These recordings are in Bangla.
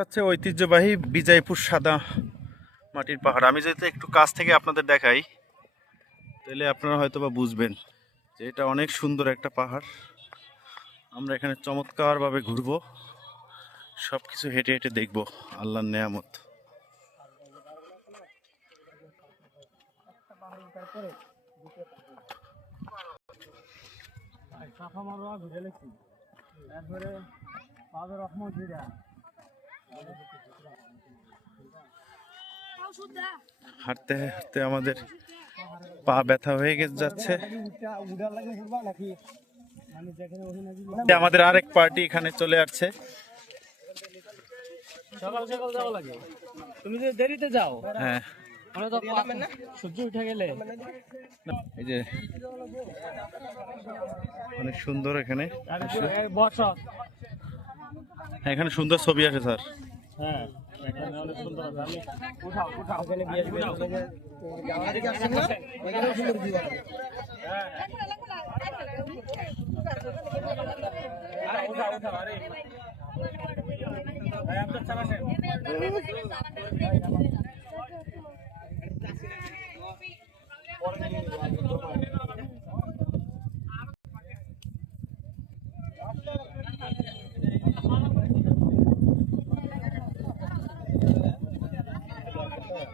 হচ্ছে ঐতিহ্যবাহী বিজয়পুর সাদা মাটির পাহাড়। আমি যদি একটু কাছ থেকে আপনাদের দেখাই, তাহলে আপনারা হয়তো বা বুঝবেন যে এটা অনেক সুন্দর একটা পাহাড়। আমরা এখানে চমৎকারভাবে ঘুরবো সব কিছু হেঁটে হেঁটে দেখব, আল্লাহর নেয়ামত। ঘুরে হাঁটতে হাঁটতে আমাদের পা ব্যথা হয়ে গেছে যাচ্ছে। আমাদের আরেক পার্টি এখানে চলে আসছে। সকাল সকাল যাওয়া লাগে। তুমি যে দেরিতে যাও হ্যাঁ। সূর্য উঠে গেলে। এই যে অনেক সুন্দর এখানে। বস। হ্যাঁ, এখানে সুন্দর ছবি আসে স্যার। হ্যাঁ এখানে অনেক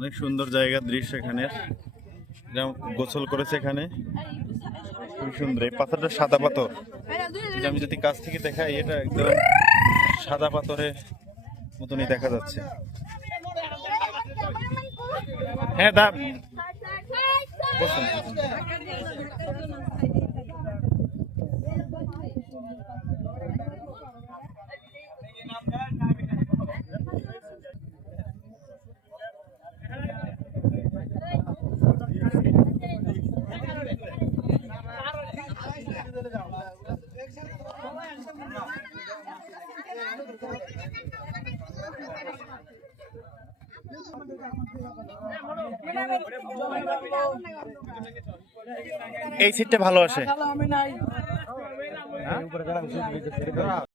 অনেক সুন্দর জায়গা দৃশ্য এখানে। যেমন গোসল করেছে এখানে। খুবই সুন্দর। এই পাথরটা সাদা পাথর। আমি যদি কাছ থেকে দেখাই, এটা একদম সাদা পাথরের মতনই দেখা যাচ্ছে। হ্যাঁ দা এই সিটটা ভালো নাই